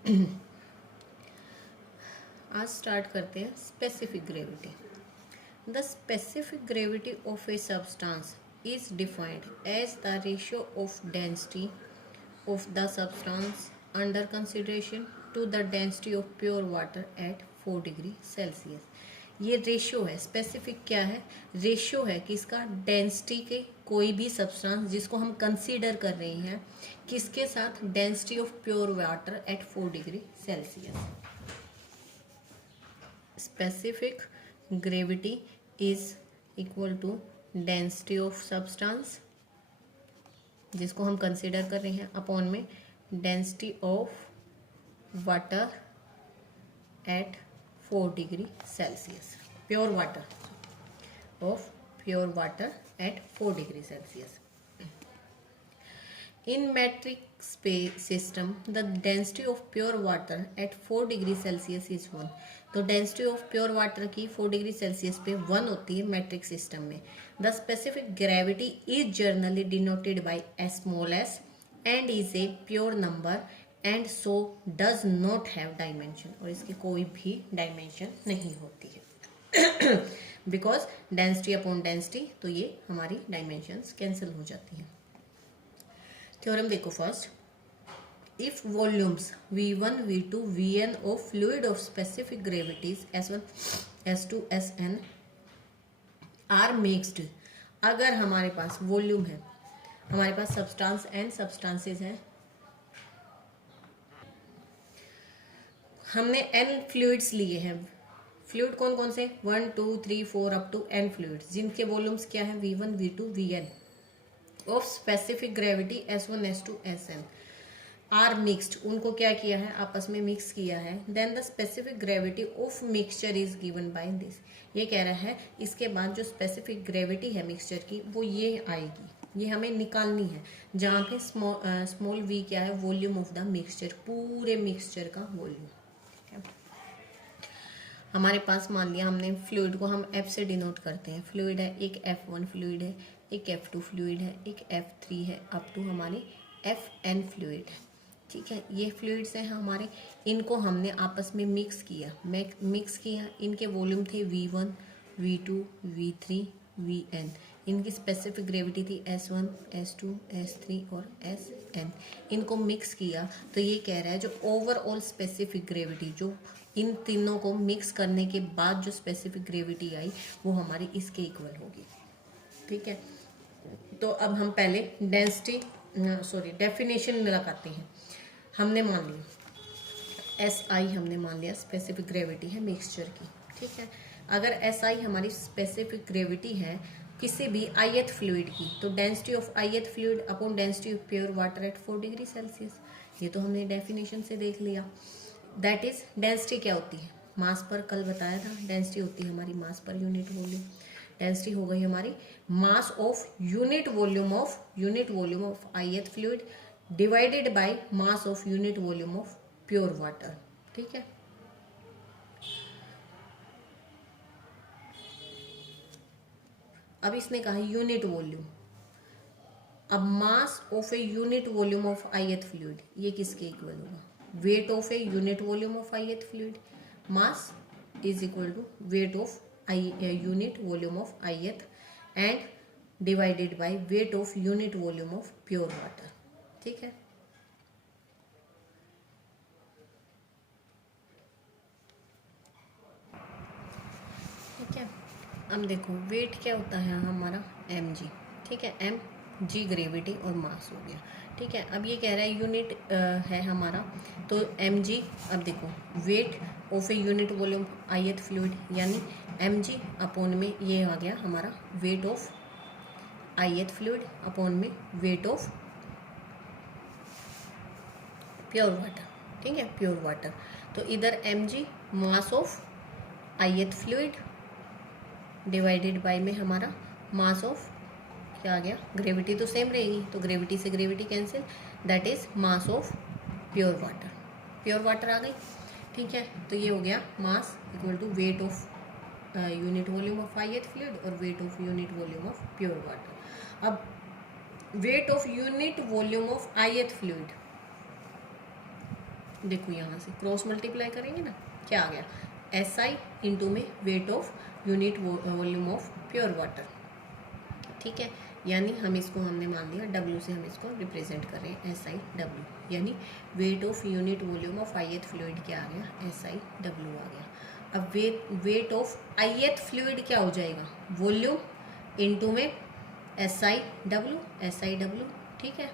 आज स्टार्ट करते हैं specific gravity. The specific gravity of a substance is defined as the ratio of density of the substance under consideration to the density of pure water at 4 degree Celsius. ये ratio है। Specific क्या है? Ratio है कि इसका density के कोई भी सब्सटेंस जिसको हम कंसीडर कर रहे हैं किसके साथ, density of pure water at 4 degree Celsius. Specific gravity is equal to density of substance जिसको हम कंसीडर कर रहे हैं अपॉन में density of water at 4 degree Celsius. Pure water at 4 degree Celsius. In metric space system, the density of pure water at 4 degree Celsius is 1। तो density of pure water की 4 degree Celsius पे 1 होती है metric system में। The specific gravity is generally denoted by small S and is a pure number and so does not have dimension. और इसकी कोई भी डायमेंशन नहीं होती है बिकॉज डेंसिटी अपॉन डेंसिटी, तो ये हमारी डायमेंशंस कैंसिल हो जाती हैं। थ्योरम देखो first, if volumes V1, V2, Vn of fluid of specific gravities S1, S2, Sn are mixed. अगर हमारे पास वॉल्यूम है, हमारे पास सब्सटेंस एंड सब्सटेंसेस हैं, हमने n फ्लूइड्स लिए हैं। फ्लूइड कौन कौन से? 1, 2, 3, 4 अप टू n फ्लूइड्स, जिनके वॉल्यूम्स क्या है? V1, V2, Vn of specific gravity S1, S2, Sn are mixed. उनको क्या किया है? आपस में मिक्स किया है। Then the specific gravity of mixture is given by this. ये कह रहा है इसके बाद जो स्पेसिफिक ग्रेविटी है मिक्सचर की वो ये आएगी, ये हमें निकालनी है, जहाँ पे स्मॉल v क्या है? वॉल्यूम ऑफ द मिक्सचर, पूरे मिक्सचर का वॉल्यूम। हमारे पास मान लिया हमने फ्लूइड को हम F से डिनोट करते हैं। फ्लूइड है, एक F1 फ्लूइड है, एक F2 फ्लूइड है, एक F3 है, अप टू हमारे Fn फ्लूइड है। ठीक है, ये फ्लूइड्स हैं हमारे। इनको हमने आपस में मिक्स किया। इनके वॉल्यूम थे V1, V2, V3, Vn। इनकी स्पेसिफिक ग्रेविटी थी S1, S2, S3 और Sn। इनको मिक्स किया तो ये कह रहा है जो ओवरऑल स्पेसिफिक ग्रेविटी, जो इन तीनों को मिक्स करने के बाद जो स्पेसिफिक ग्रेविटी आई वो हमारी इसके इक्वल होगी। ठीक है, तो अब हम पहले डेफिनेशन लगाते हैं। हमने मान लिया SI, हमने मान लिया स्पेसिफिक ग्रेविटी है मिक्सचर की। ठीक है, अगर SI हमारी स्पेसिफिक ग्रेविटी है किसी भी ith फ्लूइड की, तो density of ith fluid upon density of pure water at 4 degree Celsius. ये तो हमने डेफिनेशन से देख लिया। दैट इज डेंसिटी क्या होती है? मास पर, कल बताया था डेंसिटी होती है हमारी मास पर यूनिट वॉल्यूम। डेंसिटी हो गई हमारी mass of unit volume of ith fluid divided by mass of unit volume of pure water. ठीक है, अब इसने कहा यूनिट वॉल्यूम। अब mass of a unit volume of ith fluid, ये किसके इक्वल होगा? Weight of a unit volume of ith fluid, mass is equal to weight of unit volume of ith and divided by weight of unit volume of pure water. ठीक है, ठीक है। अब देखो wait क्या होता है हमारा? mg। ठीक है, mg ग्रेविटी और मास हो गया। ठीक है, अब ये कह रहा है यूनिट है हमारा, तो mg। अब देखो wait of a unit volume ith fluid यानी mg अपॉन में ये आ गया हमारा weight of ith fluid upon में वेट ऑफ प्योर वाटर। ठीक है, प्योर वाटर, तो इधर mg mass of ith fluid divided bye में हमारा मास ऑफ क्या आ गया? ग्रेविटी तो सेम रहेगी, तो ग्रेविटी से gravity cancel, that is mass of pure water. Pure water आ गई। ठीक है, तो ये हो गया mass equal to weight of unit volume of ith fluid और weight of unit volume of pure water. अब weight of unit volume of ith fluid, देखो यहाँ से क्रॉस मल्टीप्लाई करेंगे ना, क्या आ गया, SI इंटू में wait of unit volume of pure water, ठीक है। यानी हम इसको हमने मान लिया W से हम इसको रिप्रेजेंट कर रहे हैं SIW, यानी wait of unit volume of ith fluid क्या आ गया, SIW आ गया। अब वेट ऑफ ith फ्लूइड क्या हो जाएगा, वॉल्यूम इंटू में SIW, ठीक है।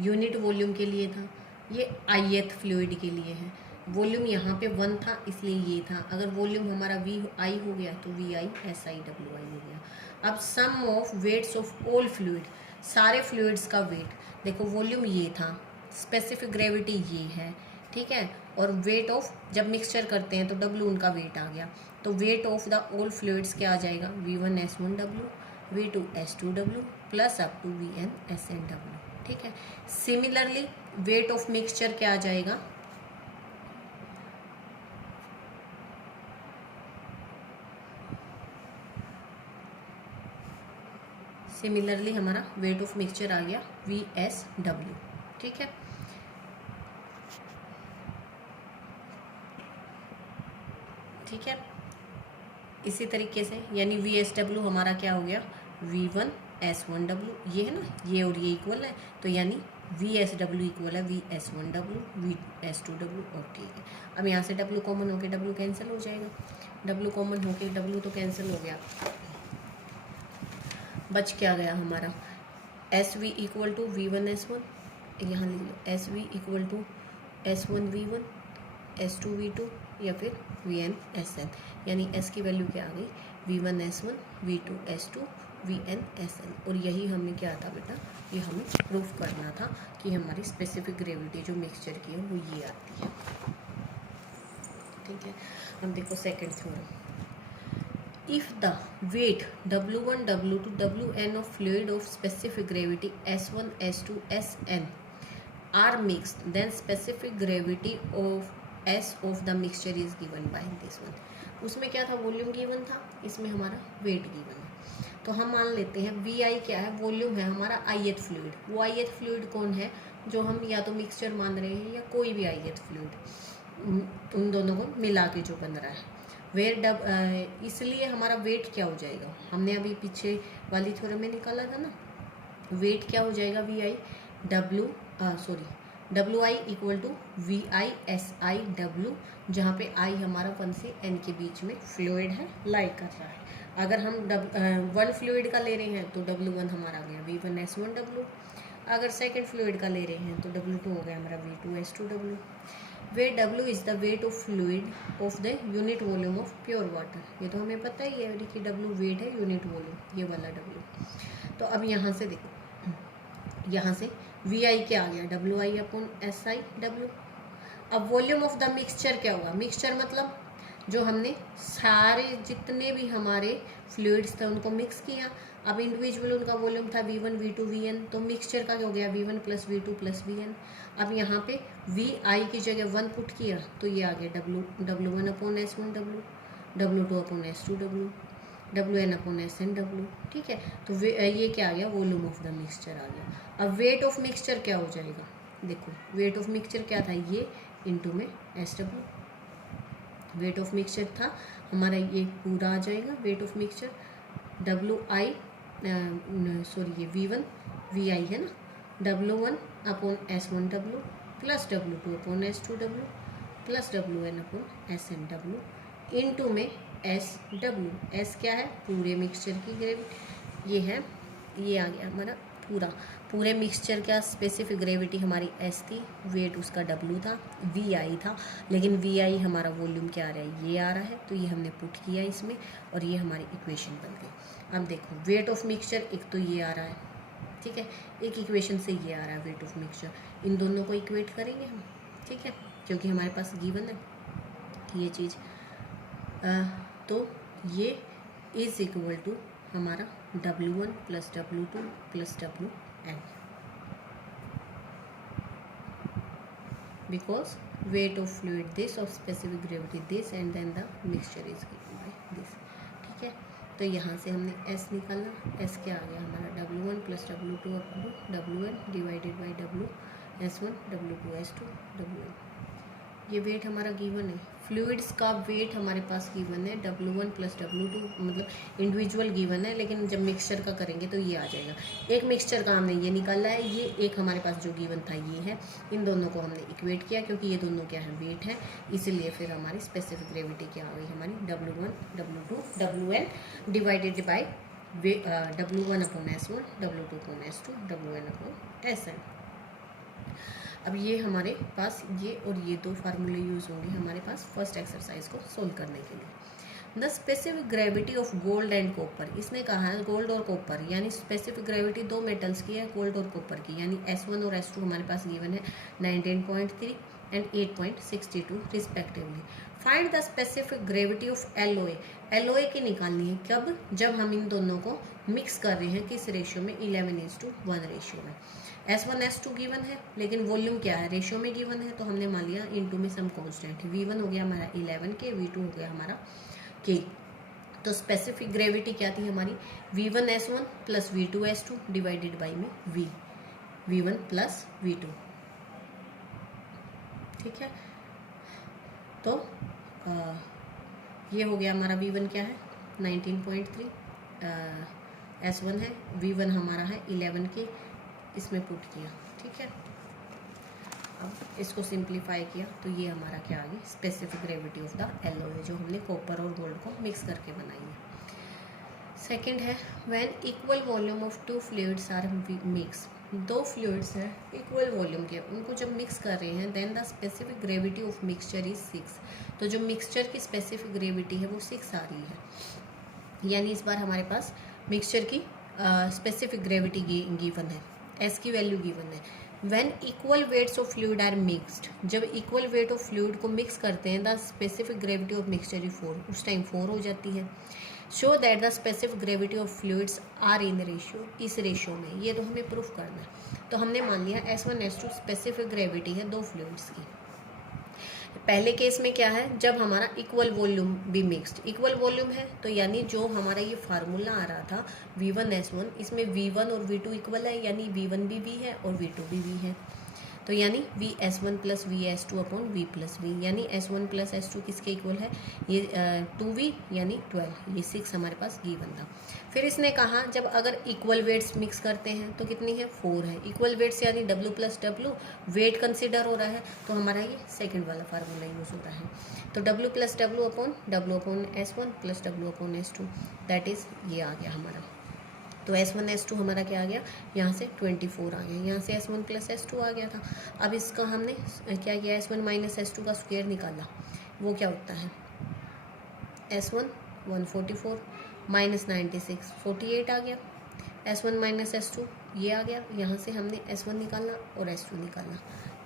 यूनिट वॉल्यूम के लिए था, ये ith फ्लूइड के लिए है। वॉल्यूम यहाँ पे 1 था इसलिए ये था, अगर वॉल्यूम हमारा VI हो गया तो VI SIWI हो गया। अब sum of weights of all fluid, सारे फ्लूइड्स का वेट, देखो वॉल्यूम ये था, स्पेसिफिक ग्रेविटी ये है, ठीक है, और वेट ऑफ जब मिक्सचर करते हैं तो W उनका वेट आ गया, तो weight of the all fluids क्या आ जाएगा, V1S1W, V2S2W plus up to VNSNW, ठीक है। सिमिलरली वेट ऑफ मिक्सचर क्या आ जाएगा, सिमिलरली हमारा वेट ऑफ मिक्सचर आ गया VSW, ठीक है। ठीक है, इसी तरीके से यानी VSW हमारा क्या हो गया, V1S1W, ये है ना, ये और ये इक्वल है, तो यानी VSW इक्वल है VS1W, VS2W, और ठीक है। अब यहाँ से W कॉमन होके W कैंसिल हो जाएगा, W कॉमन होके W तो कैंसिल हो गया, बच क्या गया हमारा, SV इक्वल टू V1S1, यहाँ लिख लो SV equal to S1V1, S2V2 या फिर VNSN, यानी S की वैल्यू क्या आ गई, V1S1, V2S2, VNSN, और यही हमें क्या था बेटा, ये हमें प्रूफ करना था कि हमारी स्पेसिफिक ग्रेविटी जो मिक्सचर की है वो ये आती है, ठीक है। हम देखो second theorem, if the weight W1 W2 Wn of fluid of specific gravity S1 S2 Sn are mixed, then specific gravity of S of the mixture is given by this one। उसमें क्या था, volume given था, इसमें हमारा wait given है, तो हम मान लेते हैं VI क्या है, वॉल्यूम है हमारा ith फ्लूइड, वो ith फ्लूइड कौन है, जो हम या तो मिक्सचर मान रहे हैं या कोई भी ith फ्लूइड, उन दोनों को मिला के जो बन रहा है, वेट इसलिए हमारा वेट क्या हो जाएगा, हमने अभी पीछे वाली थ्योरम में निकाला था ना, वेट क्या हो जाएगा, WI इक्वल टू VISIW, जहाँ पे I हमारा 1 से N के बीच में फ्लूइड है, लाई कर रहा है। अगर हम 1 फ्लूइड का ले रहे हैं तो W1 हमारा आ गया V1S1W, अगर सेकेंड फ्लूइड का ले रहे हैं तो W2 हो गया हमारा V2S2W। Weight W is the weight of fluid of the unit volume of pure water, ये तो हमें पता ही है कि W वेट है यूनिट वॉल्यूम, ये वाला W। तो अब यहाँ से देखो, यहाँ से VI क्या आ गया, WI अपॉन SIW। अब वॉल्यूम ऑफ द मिक्सचर क्या होगा, मिक्सचर मतलब जो हमने सारे जितने भी हमारे फ्लूइड्स थे उनको मिक्स किया, अब इंडिविजुअल उनका वॉल्यूम था V1 V2 VN, तो मिक्सचर का क्या हो गया V1 plus V2 plus VN। अब यहाँ पे VI की जगह 1 पुट किया तो ये आ गया W1 upon S1W, W2 upon S2W, WN upon SNW, ठीक है। तो ये क्या आ गया, वॉल्यूम ऑफ द मिक्सचर आ गया। अब वेट ऑफ मिक्सचर क्या हो जाएगा, देखो वेट ऑफ मिक्सचर क्या था, ये इंटू में SW, वेट ऑफ मिक्सचर था हमारा, ये पूरा आ जाएगा वेट ऑफ मिक्सचर, WI ये V1 VI है ना, W1 upon S1W plus W2 upon S2W plus WN upon SNW into में SW, S क्या है, पूरे मिक्सचर की ग्रेविटी, ये है, ये आ गया हमारा पूरे मिक्सचर का स्पेसिफिक ग्रेविटी हमारी S थी, वेट उसका W था, VI था, लेकिन VI हमारा वॉल्यूम क्या आ रहा है, ये आ रहा है, तो ये हमने पुट किया इसमें और ये हमारी इक्वेशन बन गई। अब देखो वेट ऑफ मिक्सचर, एक तो ये आ रहा है, ठीक है, एक इक्वेशन से ये आ रहा है वेट ऑफ मिक्सचर, इन दोनों को इक्वेट करेंगे हम, ठीक है, क्योंकि हमारे पास गिवन है ये चीज़, तो ये इज इक्वल टू हमारा W1 plus W2 plus WN, because weight of fluid this of specific gravity this and then the mixture is given by this, ठीक है। तो यहाँ से हमने S निकालना, S क्या आ गया हमारा W1 plus W2 upon WN divided by W S1 W2 S2 W1। ये वेट हमारा गिवन है। फ्लूइड्स का वेट हमारे पास गिवन है W1 प्लस W2, मतलब इंडिविजुअल गिवन है, लेकिन जब मिक्सचर का करेंगे तो ये आ जाएगा। एक मिक्सचर का हमने ये निकाला है, ये एक हमारे पास जो गिवन था ये है। इन दोनों को हमने इक्वेट किया क्योंकि ये दोनों क्या है, वेट है, इसीलिए फिर हमारी स्पेसिफिक ग्रेविटी क्या आ गई हमारी W1 W2 Wn divided by W1 upon S1 W2 upon S2 Wn upon Sn। अब ये हमारे पास ये और ये दो फार्मूले यूज़ होंगे हमारे पास फर्स्ट एक्सरसाइज को सोल्व करने के लिए। The specific gravity of gold and copper, इसने कहा है गोल्ड और कॉपर, यानी स्पेसिफिक ग्रेविटी दो मेटल्स की है, गोल्ड और कॉपर की, यानी S1 और S2 हमारे पास गिवन है 19.3 and 8.62 respectively. Find the specific gravity of LOA, LOA की निकालनी है कब, जब हम इन दोनों को मिक्स कर रहे हैं किस रेशियो में, 11:1 रेशियो में। S1 S2 गिवन है, लेकिन वॉल्यूम क्या है, रेशियो में गिवन है, तो हमने मान लिया इनटू में सम कांस्टेंट। V1 हो गया हमारा 11 के, V2 हो गया हमारा K। तो स्पेसिफिक ग्रेविटी क्या थी हमारी, V1 S1 plus V2 S2 divided by में V1 प्लस V2। ठीक है, तो ये हो गया हमारा V1 क्या है 19.3, S1 है, V1 हमारा है 11 के, इसमें पुट किया। ठीक है, अब इसको सिंप्लीफाई किया तो ये हमारा क्या आ गई, specific gravity of the LOA, जो हमने कॉपर और गोल्ड को मिक्स करके बनाई है। सेकंड है when equal volume of two fluids are mix, दो फ्लूइड्स हैं इक्वल वॉल्यूम के, उनको जब मिक्स कर रहे हैं then the specific gravity of mixture is 6, तो जो मिक्सचर की स्पेसिफिक ग्रेविटी है वो 6 आ रही है, यानी इस बार हमारे पास मिक्सचर की स्पेसिफिक ग्रेविटी गिवन है, S की वैल्यू गिवन है। When equal weights of fluid are mixed, जब इक्वल वेट ऑफ फ्लूइड को मिक्स करते हैं the specific gravity of mixture is 4, उस टाइम 4 हो जाती है। Show that the specific gravity of fluids are in ratio, इस रेशियो में, ये तो हमें प्रूफ करना है। तो हमने मान लिया S1 S2 स्पेसिफिक ग्रेविटी है दो फ्लूइड्स की। पहले केस में क्या है, जब हमारा इक्वल वॉल्यूम भी मिक्स्ड, इक्वल वॉल्यूम है तो यानी जो हमारा ये फार्मूला आ रहा था V1 S1, इसमें V1 और V2 इक्वल है, यानी V1 भी V है और V2 भी V है, तो यानी VS1 plus VS2 upon V plus V, यानी S1 प्लस S2 किसके इक्वल है, ये 2V यानी 12, ये 6 हमारे पास गिवन था। फिर इसने कहा जब अगर इक्वल वेट्स मिक्स करते हैं तो कितनी है, 4 है, इक्वल वेट्स यानी W plus W, weight consider हो रहा है, तो हमारा ये सेकेंड वाला फार्मूला यूज़ हो रहा है। तो W plus W upon S1 plus W upon S2, that is ये आ गया हमारा। तो S1 S2 हमारा क्या आ गया, यहाँ से 24 आ गया, यहाँ से S1 प्लस S2 आ गया था। अब इसका हमने क्या किया, S1 माइनस S2 का स्क्वायर निकाला, वो क्या होता है, S1 144 माइनस 96 48 आ गया, S1 माइनस S2 ये आ गया, यहाँ से हमने S1 निकालना और S2 निकालना।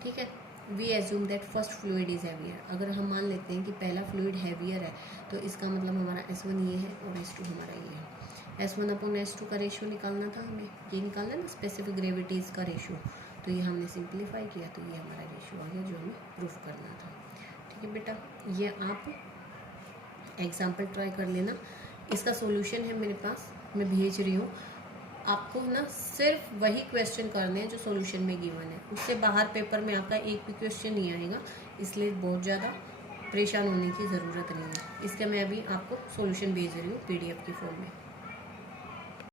ठीक है, we assume that first fluid is heavier, अगर हम मान लेते हैं कि पहला फ्लूइड हैवियर है तो इसका मतलब हमारा S1 ये है और S2 हमारा ये है। S1 अपॉन S2 का रेशियो निकालना था हमें, ये निकालना ना स्पेसिफिक ग्रेविटीज़ का रेशियो, तो ये हमने सिंप्लीफाई किया तो ये हमारा रेशियो आ गया जो हमें प्रूफ करना था। ठीक है बेटा, ये आप एग्जाम्पल ट्राई कर लेना, इसका सॉल्यूशन है मेरे पास, मैं भेज रही हूँ आपको ना, सिर्फ वही क्वेश्चन करने हैं जो सॉल्यूशन में गिवन है, उससे बाहर पेपर में आपका एक भी क्वेश्चन नहीं आएगा, इसलिए बहुत ज़्यादा परेशान होने की ज़रूरत नहीं है। इसका मैं अभी आपको सॉल्यूशन भेज रही हूँ PDF की फॉर्म में।